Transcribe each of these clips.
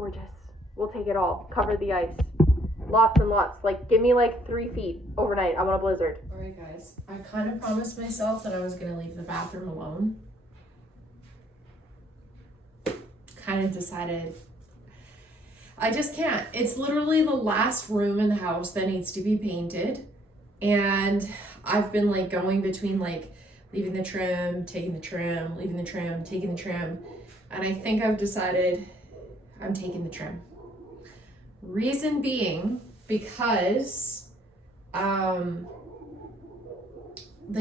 gorgeous. We'll take it all. Cover the ice. Lots and lots. Like, give me like 3 feet overnight. I want a blizzard. All right, guys. I kind of promised myself that I was going to leave the bathroom alone. Kind of decided I just can't. It's literally the last room in the house that needs to be painted. And I've been like going between like leaving the trim, taking the trim, leaving the trim, taking the trim. And I think I've decided I'm taking the trim. Reason being, because they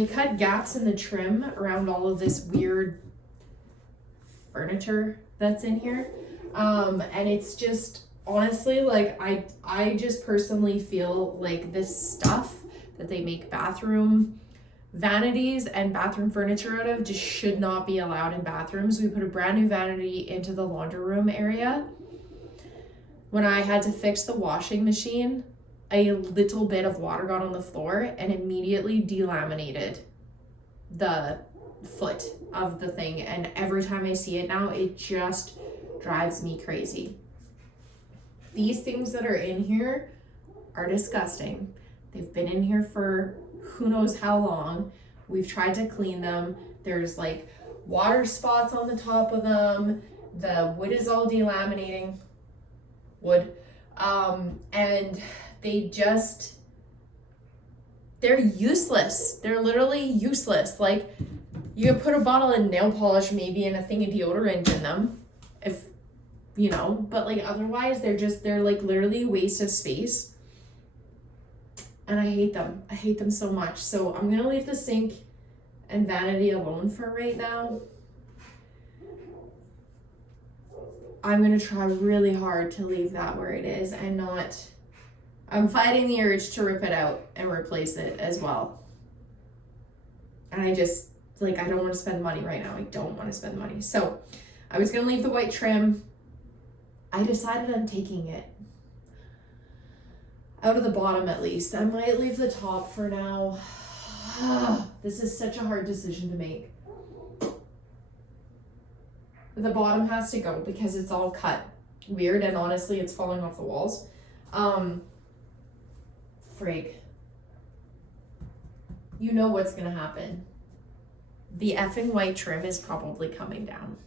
cut gaps in the trim around all of this weird furniture that's in here. And it's just, honestly, like I just personally feel like this stuff that they make bathroom vanities and bathroom furniture out of just should not be allowed in bathrooms. We put a brand new vanity into the laundry room area. When I had to fix the washing machine, a little bit of water got on the floor and immediately delaminated the foot of the thing. And every time I see it now, it just drives me crazy. These things that are in here are disgusting. They've been in here for who knows how long. We've tried to clean them. There's like water spots on the top of them. The wood is all delaminating. And they're useless. They're literally useless. Like, you could put a bottle of nail polish maybe and a thing of deodorant in them, if you know, but like otherwise they're like literally a waste of space. And I hate them so much. So I'm gonna leave the sink and vanity alone for right now. I'm gonna try really hard to leave that where it is and not, I'm fighting the urge to rip it out and replace it as well. And I just, like, I don't want to spend money right now. I don't want to spend money. So I was gonna leave the white trim. I decided I'm taking it out of the bottom at least. I might leave the top for now. This is such a hard decision to make. The bottom has to go because it's all cut weird, and honestly it's falling off the walls. Frig. You know what's gonna happen. The effing white trim is probably coming down.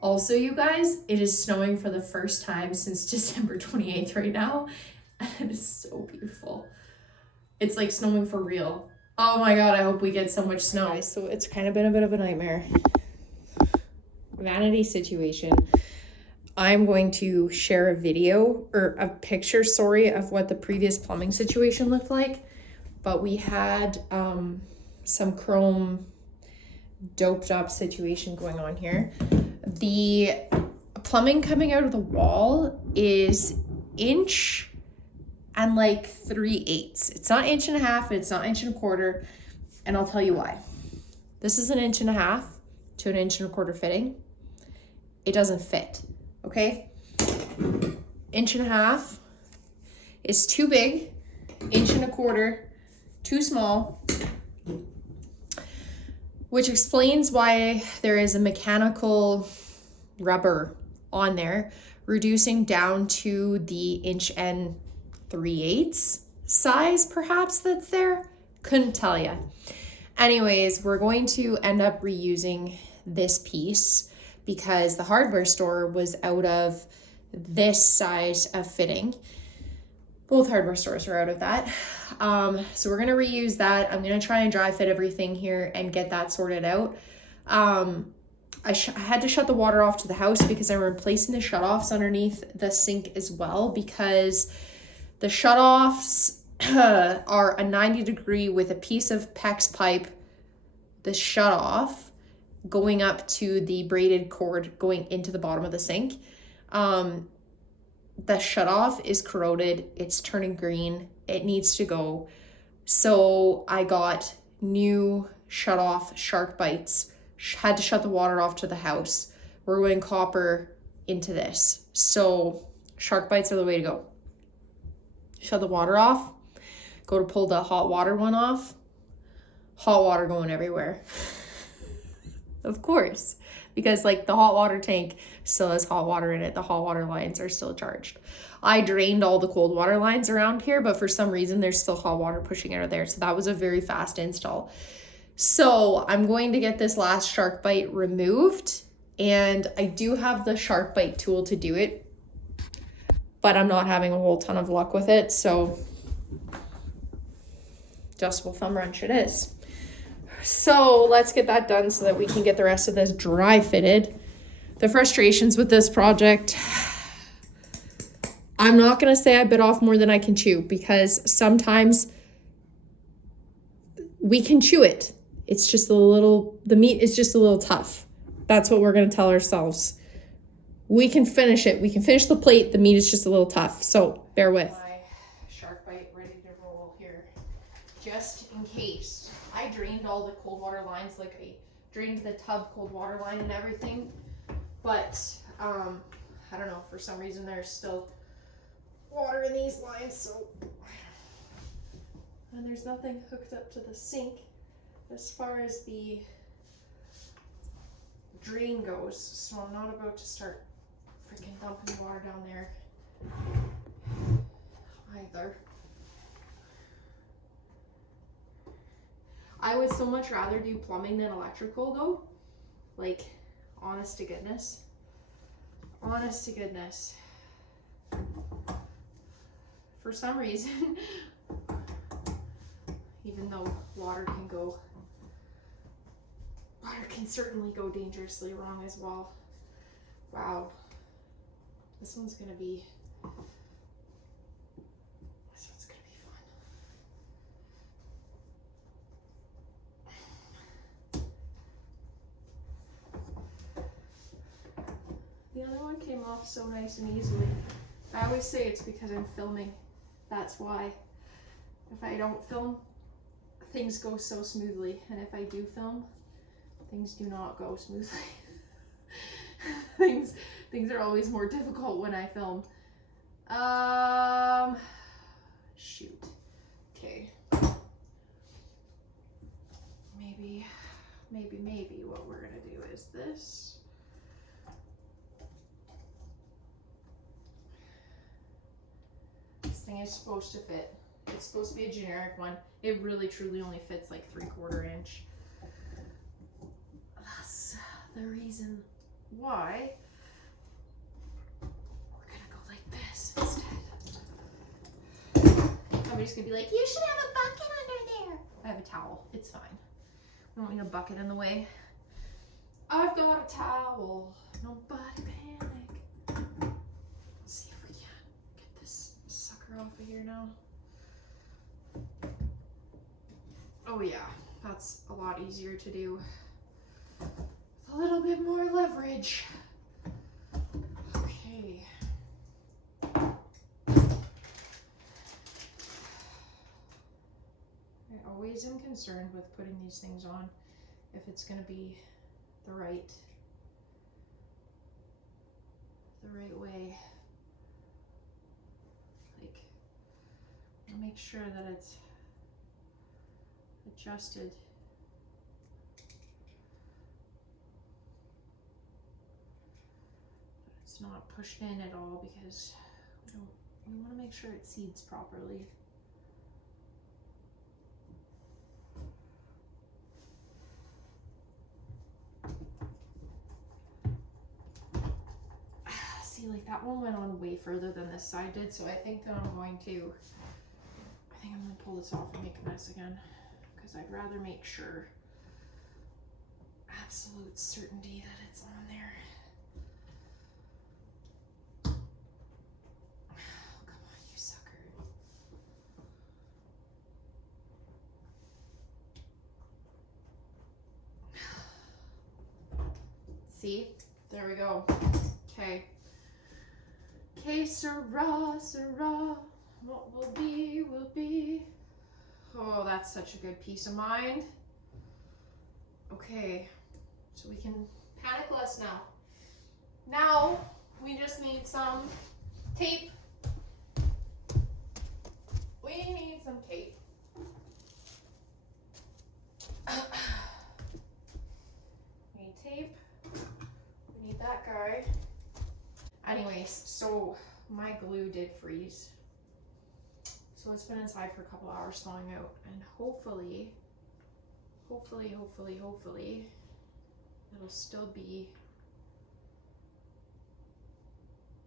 Also, you guys, it is snowing for the first time since December 28th right now. And it is so beautiful. It's like snowing for real. Oh my God, I hope we get so much snow. Guys, so it's kind of been a bit of a nightmare. Vanity situation. I'm going to share a video or a picture, sorry, of what the previous plumbing situation looked like. But we had some chrome doped up situation going on here. The plumbing coming out of the wall is inch and like 3/8. It's not 1.5 inches, it's not 1.25 inches, and I'll tell you why. This is 1.5 inches to 1.25 inch fitting. It doesn't fit, okay? 1.5 inches is too big, 1.25 inches too small, which explains why there is a mechanical rubber on there, reducing down to the 1 3/8 size perhaps that's there. Couldn't tell you. Anyways, we're going to end up reusing this piece because the hardware store was out of this size of fitting. Both hardware stores are out of that. So we're gonna reuse that. I'm gonna try and dry fit everything here and get that sorted out. I had to shut the water off to the house because I'm replacing the shutoffs underneath the sink as well, because the shutoffs are a 90-degree with a piece of PEX pipe, the shutoff going up to the braided cord going into the bottom of the sink. The shutoff is corroded, it's turning green, it needs to go. So I got new shutoff shark bites, had to shut the water off to the house. We're going copper into this. So shark bites are the way to go. Shut the water off, go to pull the hot water one off, hot water going everywhere. Of course, because like the hot water tank still has hot water in it. The hot water lines are still charged. I drained all the cold water lines around here, but for some reason there's still hot water pushing out of there. So that was a very fast install. So I'm going to get this last shark bite removed, and I do have the shark bite tool to do it, but I'm not having a whole ton of luck with it. So adjustable thumb wrench it is. So let's get that done so that we can get the rest of this dry fitted. The frustrations with this project, I'm not going to say I bit off more than I can chew, because sometimes we can chew it. It's just a little, the meat is just a little tough. That's what we're going to tell ourselves. We can finish it. We can finish the plate. The meat is just a little tough. So bear with. My shark bite ready to roll here. Just in case. I drained all the cold water lines, like I drained the tub cold water line and everything. But I don't know, for some reason there's still water in these lines, so, and there's nothing hooked up to the sink as far as the drain goes, so I'm not about to start freaking dumping water down there either. I would so much rather do plumbing than electrical though, like, honest to goodness. Honest to goodness. For some reason, even though water can certainly go dangerously wrong as well. Wow. This one's gonna be fun. The other one came off so nice and easily. I always say it's because I'm filming. That's why. If I don't film, things go so smoothly. And if I do film, things do not go smoothly. Things are always more difficult when I film. Shoot. Okay. Maybe what we're gonna do is this. This thing is supposed to fit. It's supposed to be a generic one. It really truly only fits like 3/4 inch. That's the reason why we're gonna go like this instead. Somebody's gonna be like, you should have a bucket under there. I have a towel. It's fine. We don't need a bucket in the way. I've got a towel. Nobody panic. Let's see if we can get this sucker off of here now. Oh yeah, that's a lot easier to do with a little bit more leverage. Okay. I always am concerned with putting these things on if it's going to be the right way. Like, I'll make sure that it's adjusted. It's not pushed in at all, because we want to make sure it seeds properly. See, like that one went on way further than this side did, so I think that I'm going to pull this off and make a mess again, because I'd rather make sure, absolute certainty that it's on there. Oh, come on, you sucker. See? There we go. Okay. Que sera, sera. What will be, will be. Oh, that's such a good peace of mind. Okay. So we can panic less now. Now, we just need some tape. We need some tape. We need tape. anyways, so my glue did freeze. So it's been inside for a couple hours thawing out, and hopefully it'll still be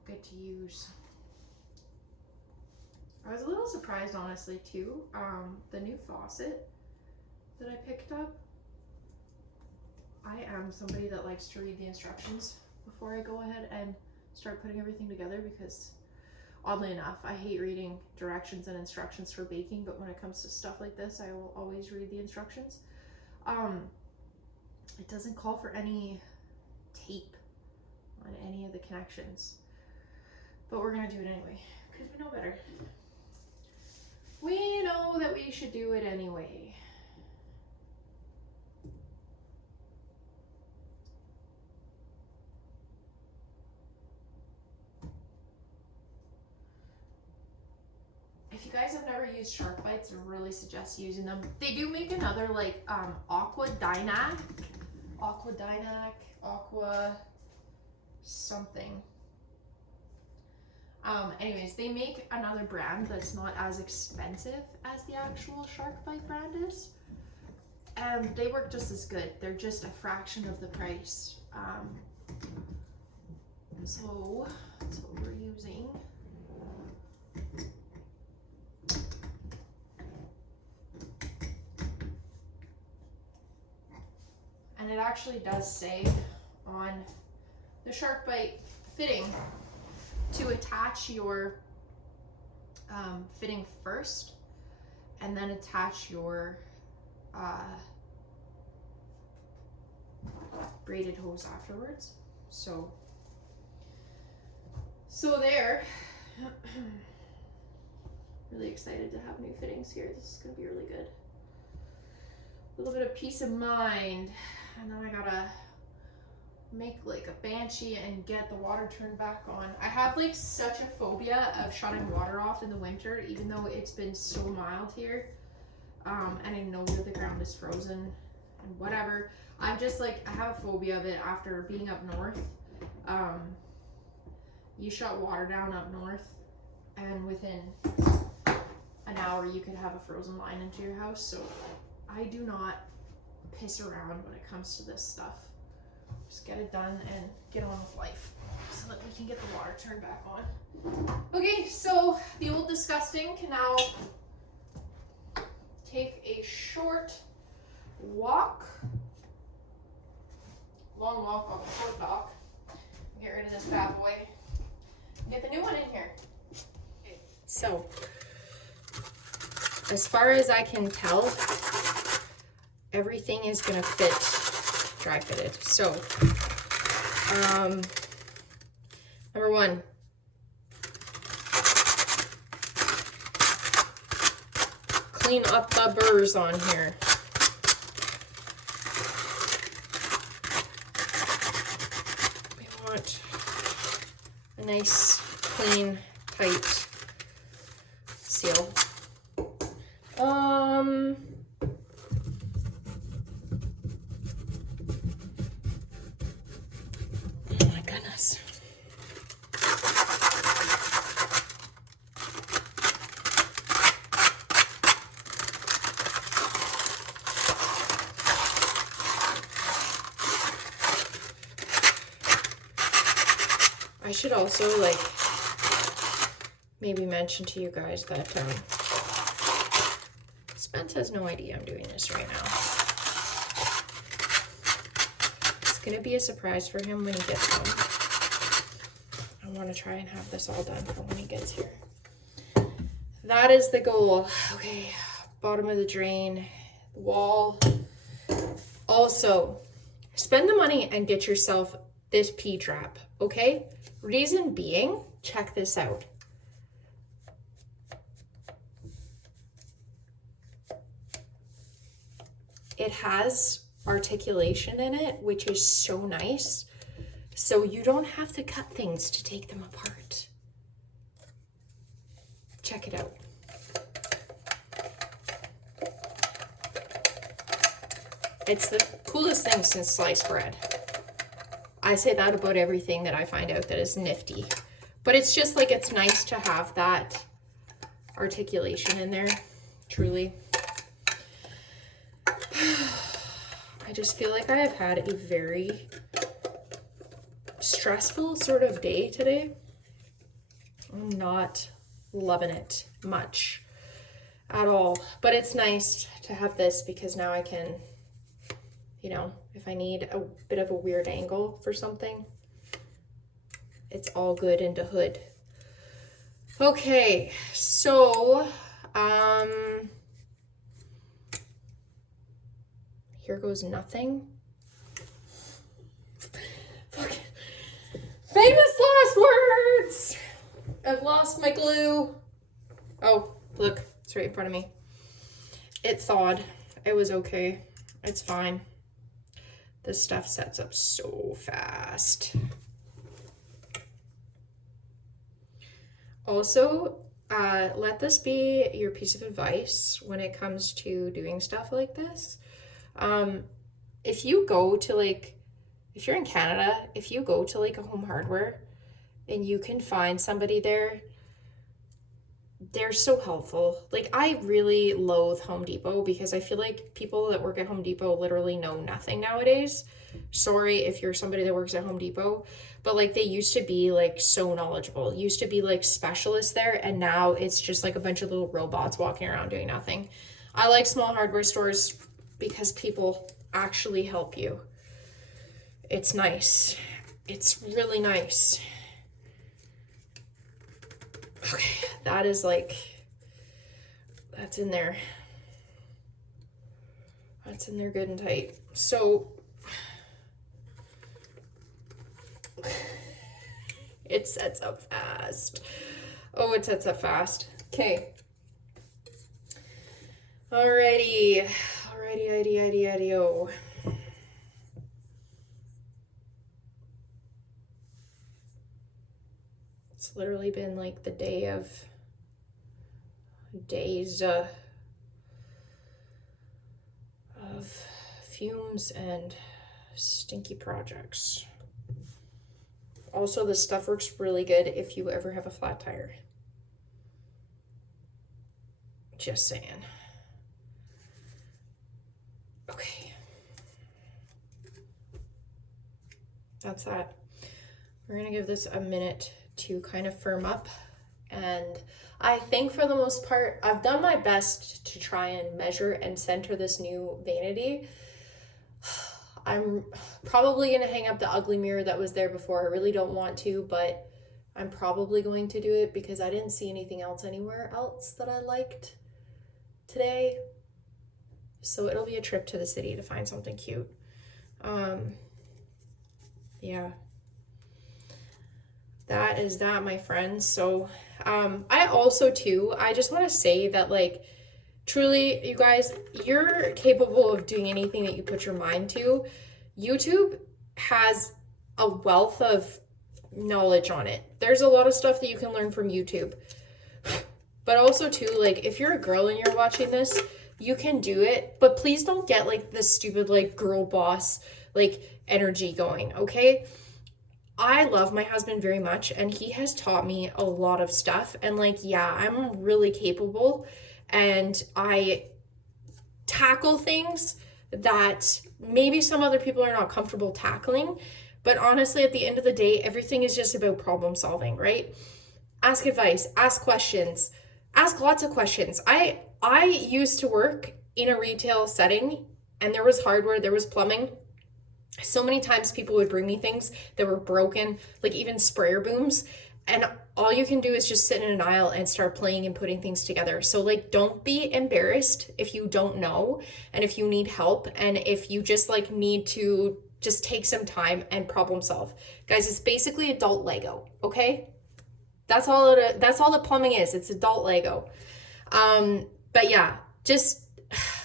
good to use. I was a little surprised, honestly, too. The new faucet that I picked up, I am somebody that likes to read the instructions before I go ahead and start putting everything together, because oddly enough, I hate reading directions and instructions for baking, but when it comes to stuff like this, I will always read the instructions. It doesn't call for any tape on any of the connections, but we're gonna do it anyway, because we know better. We know that we should do it anyway. If you guys have never used Shark Bites, I really suggest using them. They do make another like Aqua something. Anyways, they make another brand that's not as expensive as the actual Shark Bite brand is. And they work just as good. They're just a fraction of the price. So that's what we're using. And it actually does say on the Shark Bite fitting to attach your fitting first and then attach your braided hose afterwards. So there. Really excited to have new fittings here. This is gonna be really good. A little bit of peace of mind. And then I gotta make like a banshee and get the water turned back on. I have like such a phobia of shutting water off in the winter, even though it's been so mild here. And I know that the ground is frozen and whatever. I'm just like, I have a phobia of it after being up north. You shut water down up north and within an hour you could have a frozen line into your house. So I do not piss around when it comes to this stuff. Just get it done and get on with life so that we can get the water turned back on. Okay, so the old disgusting can now take a short walk, long walk on the short dock. Get rid of this bad boy. Get the new one in here. Okay. So, as far as I can tell, everything is gonna fit dry fitted. So, number one, clean up the burrs on here. We want a nice, clean, tight seal. I should also like maybe mention to you guys that Spence has no idea I'm doing this right now. It's gonna be a surprise for him when he gets home. I want to try and have this all done for when he gets here. That is the goal. Okay, bottom of the drain, wall. Also, spend the money and get yourself this P-trap, okay? Reason being, check this out. It has articulation in it, which is so nice. So you don't have to cut things to take them apart. Check it out. It's the coolest thing since sliced bread. I say that about everything that I find out that is nifty. But it's just like, it's nice to have that articulation in there, truly. I just feel like I have had a very stressful sort of day today. I'm not loving it much at all, but it's nice to have this because now I can, you know, if I need a bit of a weird angle for something, it's all good into hood. Okay, so here goes nothing. Fucking famous last words. I've lost my glue. Oh, look, it's right in front of me. It thawed. It was okay. It's fine. This stuff sets up so fast. Also, let this be your piece of advice when it comes to doing stuff like this. If you go to like, if you're in Canada, if you go to like a Home Hardware and you can find somebody there, they're so helpful. Like, I really loathe Home Depot because I feel like people that work at Home Depot literally know nothing nowadays. Sorry if you're somebody that works at Home Depot, but like they used to be like so knowledgeable, used to be like specialists there, and now it's just like a bunch of little robots walking around doing nothing. I like small hardware stores because people actually help you. It's nice. It's really nice. Okay, that is like, that's in there. That's in there good and tight. So, it sets up fast. Oh, it sets up fast. Okay. Alrighty. Alrighty. It's literally been like the day of days of fumes and stinky projects. Also, this stuff works really good if you ever have a flat tire. Just saying. Okay. That's that. We're gonna give this a minute to kind of firm up. And I think for the most part, I've done my best to try and measure and center this new vanity. I'm probably going to hang up the ugly mirror that was there before. I really don't want to, but I'm probably going to do it because I didn't see anything else anywhere else that I liked today. So it'll be a trip to the city to find something cute. Yeah. That is that, my friends. So I also too, I just want to say that, like, truly, you guys, you're capable of doing anything that you put your mind to. YouTube has a wealth of knowledge on it. There's a lot of stuff that you can learn from YouTube. But also too, like, if you're a girl and you're watching this, you can do it. But please don't get like this stupid like girl boss like energy going, okay? I love my husband very much, and he has taught me a lot of stuff. And like, yeah, I'm really capable, and I tackle things that maybe some other people are not comfortable tackling. But honestly, at the end of the day, everything is just about problem solving, right? Ask advice, ask questions, ask lots of questions. I used to work in a retail setting, and there was hardware, there was plumbing. So many times people would bring me things that were broken, like even sprayer booms, and all you can do is just sit in an aisle and start playing and putting things together. So like, don't be embarrassed if you don't know, and if you need help, and if you just like need to just take some time and problem solve. Guys, it's basically adult Lego, okay? That's all the plumbing is. It's adult Lego. But yeah, just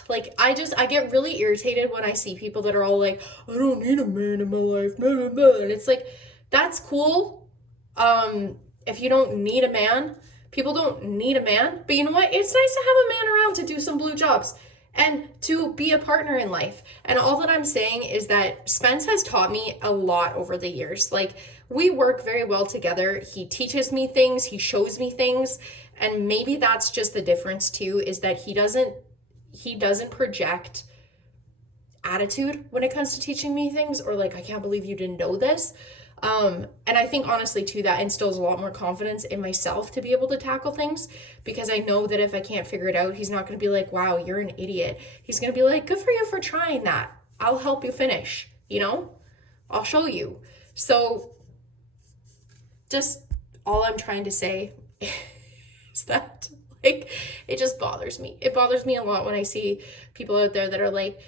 like, I get really irritated when I see people that are all like, I don't need a man in my life, blah, blah, blah. And it's like, that's cool. If you don't need a man, people don't need a man. But you know what? It's nice to have a man around to do some blue jobs. and to be a partner in life. And all that I'm saying is that Spence has taught me a lot over the years. Like, we work very well together. He teaches me things, he shows me things, and maybe that's just the difference too, is that he doesn't project attitude when it comes to teaching me things, or like, I can't believe you didn't know this. And I think honestly too, that instills a lot more confidence in myself to be able to tackle things, because I know that if I can't figure it out, he's not going to be like, wow, you're an idiot. He's going to be like, good for you for trying that. I'll help you finish, you know, I'll show you. So just all I'm trying to say is that, like, it just bothers me. It bothers me a lot when I see people out there that are like,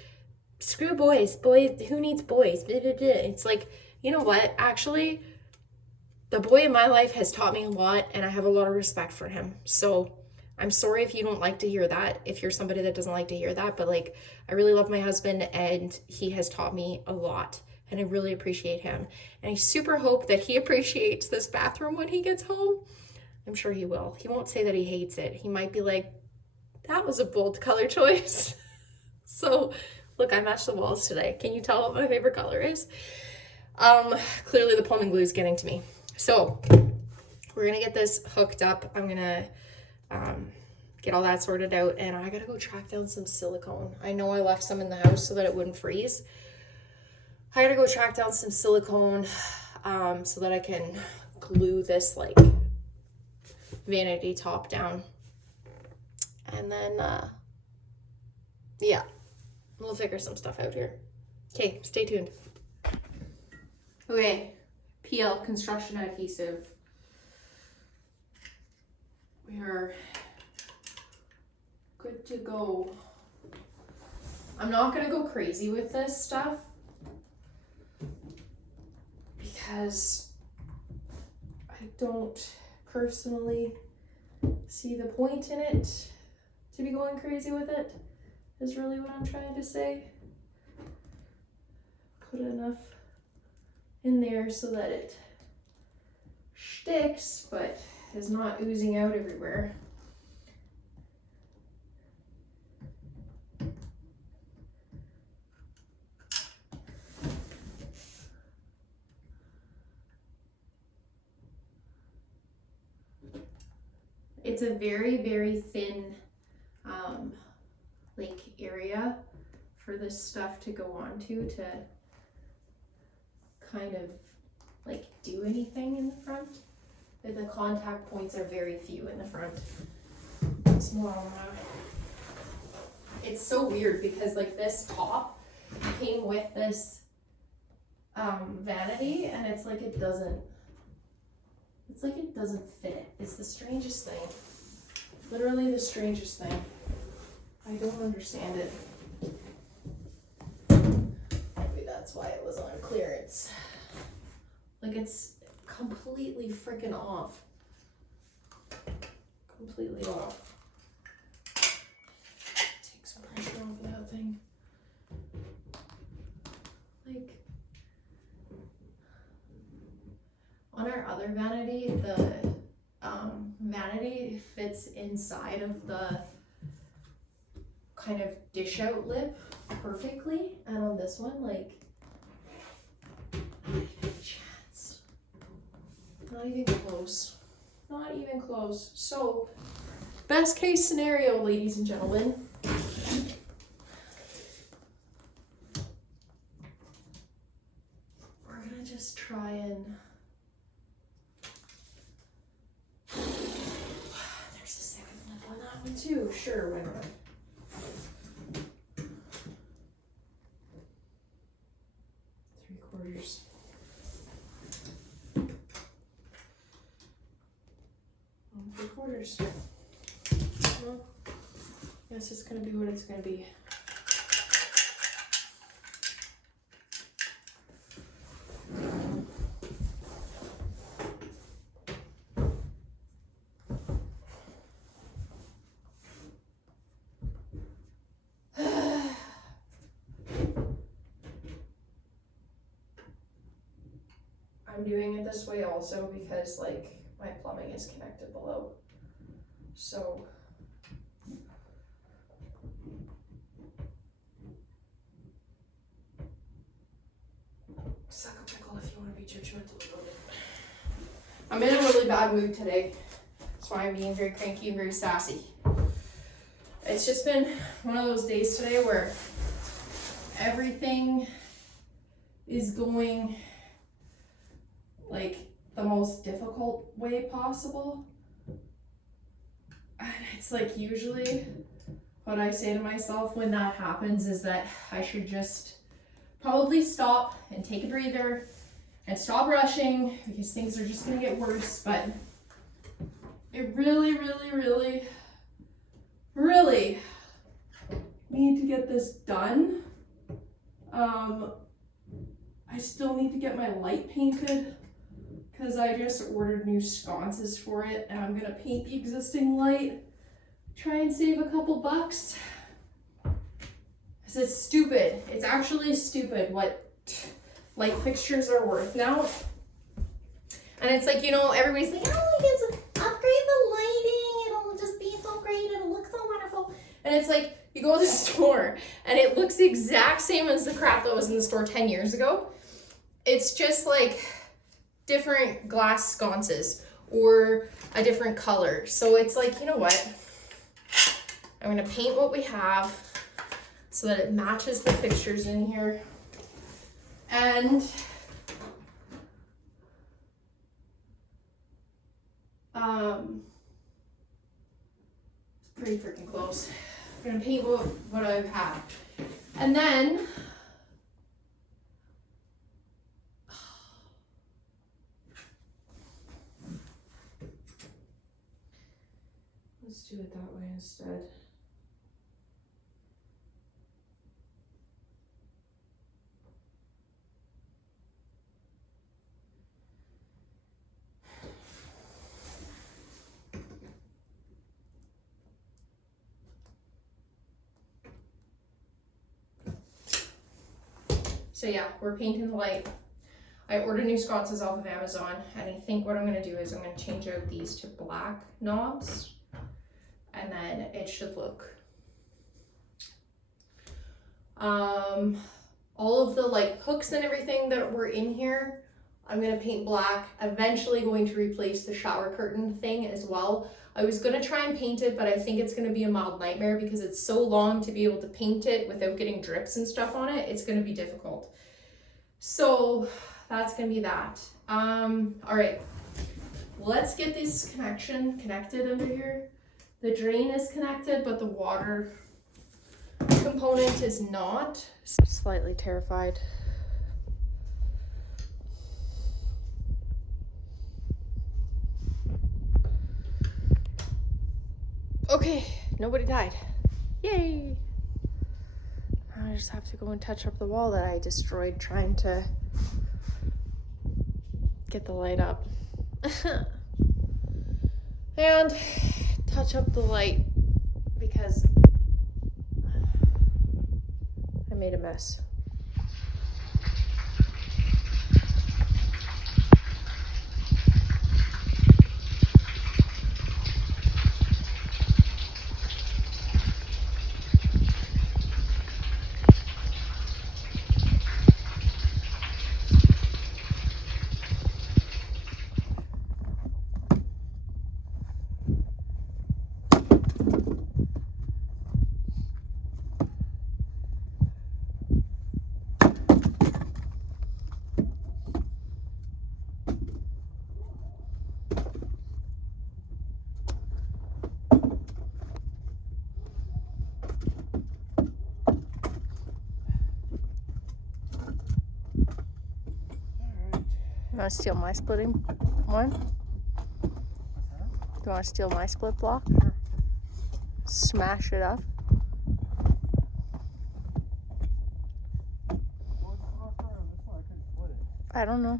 screw boys, who needs boys? It's like, you know what? Actually, the boy in my life has taught me a lot, and I have a lot of respect for him. So I'm sorry if you don't like to hear that, if you're somebody that doesn't like to hear that, but like, I really love my husband, and he has taught me a lot, and I really appreciate him. And I super hope that he appreciates this bathroom when he gets home. I'm sure he will. He won't say that he hates it. He might be like, that was a bold color choice. So look, I matched the walls today. Can you tell what my favorite color is? Clearly the plumbing glue is getting to me. So we're gonna get this hooked up. I'm gonna get all that sorted out, and I gotta go track down some silicone. I know I left some in the house so that it wouldn't freeze. I gotta go track down some silicone so that I can glue this like vanity top down. And then yeah, we'll figure some stuff out here. Okay, stay tuned. Okay, PL construction adhesive. We are good to go. I'm not gonna go crazy with this stuff because I don't personally see the point in it to be going crazy with it, is really what I'm trying to say. Put enough in there so that it sticks but is not oozing out everywhere. It's a very, very thin like area for this stuff to go onto to kind of like do anything in the front. But the contact points are very few in the front. It's more it's so weird because like this top came with this vanity, and it's like it doesn't fit. It's the strangest thing. Literally the strangest thing. I don't understand it. Maybe that's why it was on clearance. Like, it's completely freaking off. Completely off. Take some pressure off of that thing. Like, on our other vanity, the vanity fits inside of the kind of dish out lip perfectly, and on this one, like, not even a chance. Not even close. Not even close. So, best case scenario, ladies and gentlemen. We're gonna just try and there's a second lip on that one too. Sure, why not? Three-quarters. Three-quarters. Well, guess it's gonna be what it's gonna be. I'm doing it this way also because like my plumbing is connected below. So Suck a pickle if you want to be judgmental about it. I'm in a really bad mood today. That's why I'm being very cranky and very sassy. It's just been one of those days today where everything is going like the most difficult way possible. And it's like usually what I say to myself when that happens is that I should just probably stop and take a breather and stop rushing because things are just gonna get worse. But it really need to get this done. I still need to get my light painted because I just ordered new sconces for it, and I'm gonna paint the existing light, try and save a couple bucks. Because it's stupid. It's actually stupid what light fixtures are worth now. And it's like, you know, everybody's like, oh, you can upgrade the lighting, it'll just be so great, it'll look so wonderful. And it's like, you go to the store and it looks the exact same as the crap that was in the store 10 years ago. It's just like different glass sconces or a different color. So it's like, you know what? I'm gonna paint what we have so that it matches the fixtures in here. And it's pretty freaking close. I'm gonna paint what I have. And then let's do it that way instead. So yeah, we're painting the light. I ordered new sconces off of Amazon, and I think what I'm gonna do is I'm gonna change out these to black knobs, and then it should look. All of the like hooks and everything that were in here, I'm gonna paint black. Eventually going to replace the shower curtain thing as well. I was gonna try and paint it, but I think it's gonna be a mild nightmare because it's so long to be able to paint it without getting drips and stuff on it. It's gonna be difficult. So that's gonna be that. All right, let's get this connected under here. The drain is connected, but the water component is not. Slightly terrified. Okay, nobody died. Yay! I just have to go and touch up the wall that I destroyed trying to get the light up. And touch up the light because I made a mess. You want to steal my splitting one? Do you want to steal my split block? Sure. Smash it up. I don't know.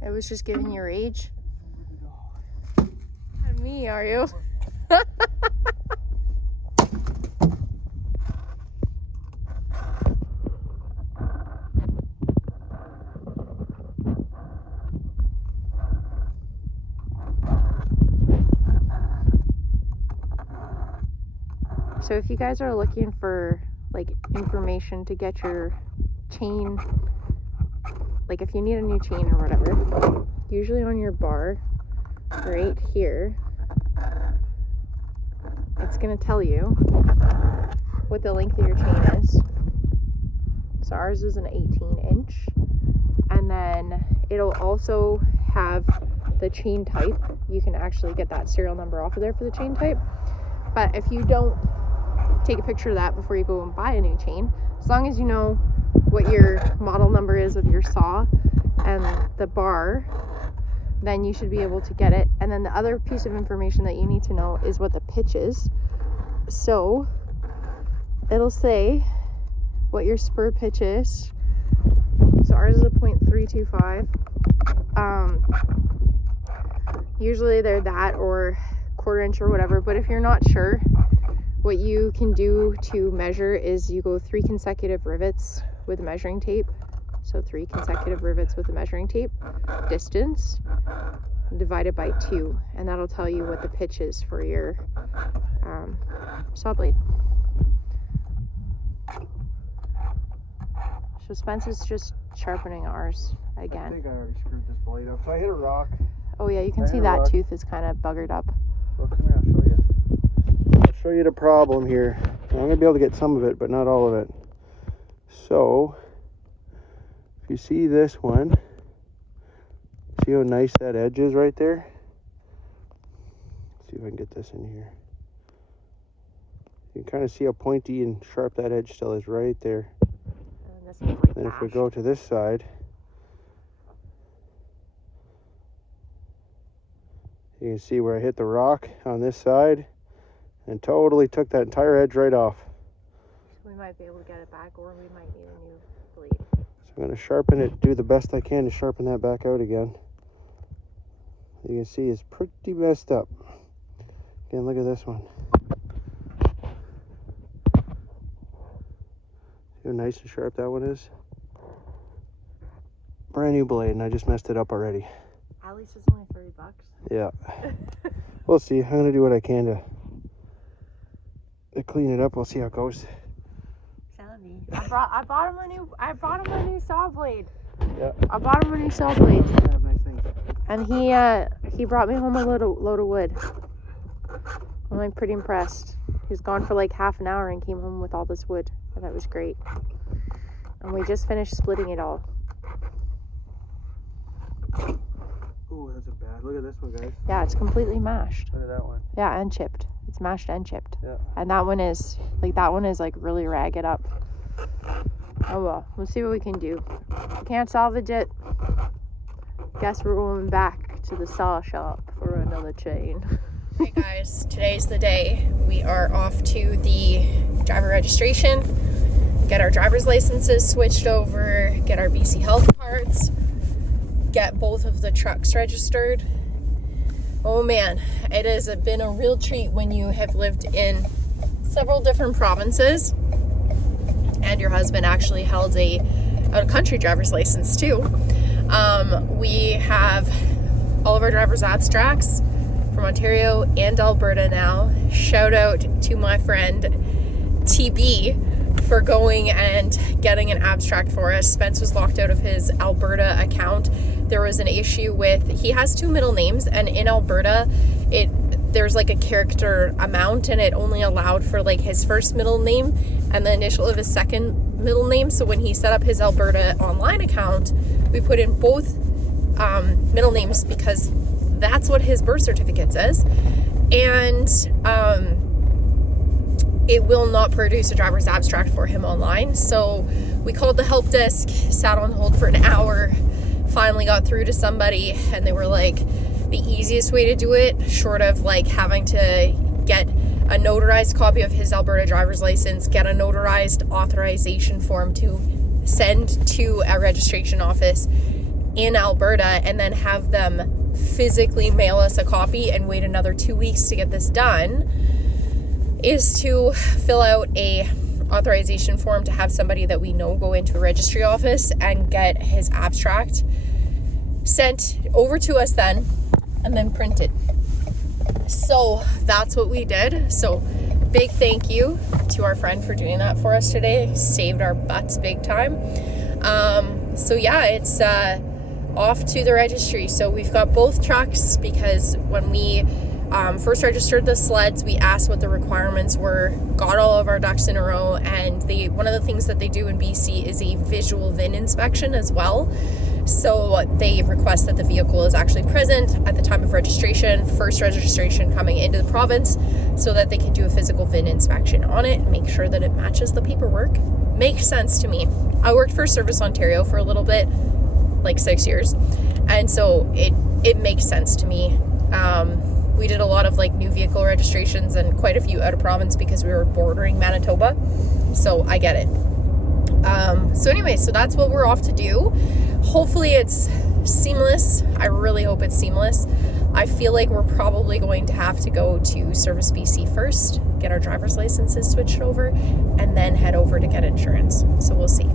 It was just giving you rage. And me, are you? So if you guys are looking for like information to get your chain, like if you need a new chain or whatever, usually on your bar right here, it's gonna tell you what the length of your chain is. So ours is an 18-inch, and then it'll also have the chain type. You can actually get that serial number off of there for the chain type. But if you don't take a picture of that before you go and buy a new chain, as long as you know what your model number is of your saw and the bar, then you should be able to get it. And then the other piece of information that you need to know is what the pitch is. So it'll say what your spur pitch is. So ours is a 0.325. Usually they're that or quarter inch or whatever, but if you're not sure, what you can do to measure is you go 3 consecutive rivets with measuring tape. So 3 consecutive rivets with a measuring tape, distance divided by 2, and that'll tell you what the pitch is for your saw blade. So Spence is just sharpening ours again. I think I already screwed this blade up. So I hit a rock. Oh yeah, you can see that tooth is kind of buggered up. Well, come here, I'll show you. I'll show you the problem here. I'm going to be able to get some of it, but not all of it. So, if you see this one, see how nice that edge is right there? Let's see if I can get this in here. You can kind of see how pointy and sharp that edge still is right there. And this one's like then if we go to this side, you can see where I hit the rock on this side and totally took that entire edge right off. We might be able to get it back, or we might need a new blade. So I'm going to sharpen it, do the best I can to sharpen that back out again. You can see it's pretty messed up. Again, look at this one. See how nice and sharp that one is? Brand new blade, and I just messed it up already. At least it's only $30. Yeah. We'll see. I'm going to do what I can to clean it up. We'll see how it goes. I bought him a new saw blade. Yeah. I bought him a new saw blade. I have nice things. And he brought me home a load of wood. I'm like pretty impressed. He was gone for like half an hour and came home with all this wood. And that was great. And we just finished splitting it all. Oh, that's a bad. Look at this one, guys. Yeah, it's completely mashed. Look at that one. Yeah, and chipped. It's mashed and chipped. Yeah. And that one is like really ragged up. Oh well, we'll see what we can do. We can't salvage it. Guess we're going back to the saw shop for another chain. Hey guys, today's the day. We are off to the driver registration, get our driver's licenses switched over, get our BC health cards, get both of the trucks registered. Oh man, it has been a real treat when you have lived in several different provinces and your husband actually held a out-of-country driver's license too. We have all of our driver's abstracts from Ontario and Alberta now. Shout out to my friend TB for going and getting an abstract for us. Spence was locked out of his Alberta account. There was an issue with, he has 2 middle names, and in Alberta there's like a character amount, and it only allowed for like his first middle name and the initial of his second middle name. So when he set up his Alberta online account, we put in both middle names because that's what his birth certificate says, and it will not produce a driver's abstract for him online. So we called the help desk, sat on hold for an hour, finally got through to somebody, and they were like, the easiest way to do it, short of like having to get a notarized copy of his Alberta driver's license, get a notarized authorization form to send to a registration office in Alberta, and then have them physically mail us a copy and wait another 2 weeks to get this done, is to fill out a authorization form to have somebody that we know go into a registry office and get his abstract sent over to us then, and then printed. So that's what we did. So big thank you to our friend for doing that for us today. Saved our butts big time. So yeah, it's off to the registry. So we've got both trucks because when we first registered the sleds, we asked what the requirements were, got all of our ducks in a row, and one of the things that they do in BC is a visual VIN inspection as well. So they request that the vehicle is actually present at the time of registration, first registration coming into the province, so that they can do a physical VIN inspection on it and make sure that it matches the paperwork. Makes sense to me. I worked for Service Ontario for a little bit, like 6 years, and so it makes sense to me. We did a lot of like new vehicle registrations and quite a few out of province because we were bordering Manitoba, so I get it. So anyway, so that's what we're off to do. Hopefully it's seamless. I really hope it's seamless. I feel like we're probably going to have to go to Service BC first, get our driver's licenses switched over, and then head over to get insurance. So we'll see.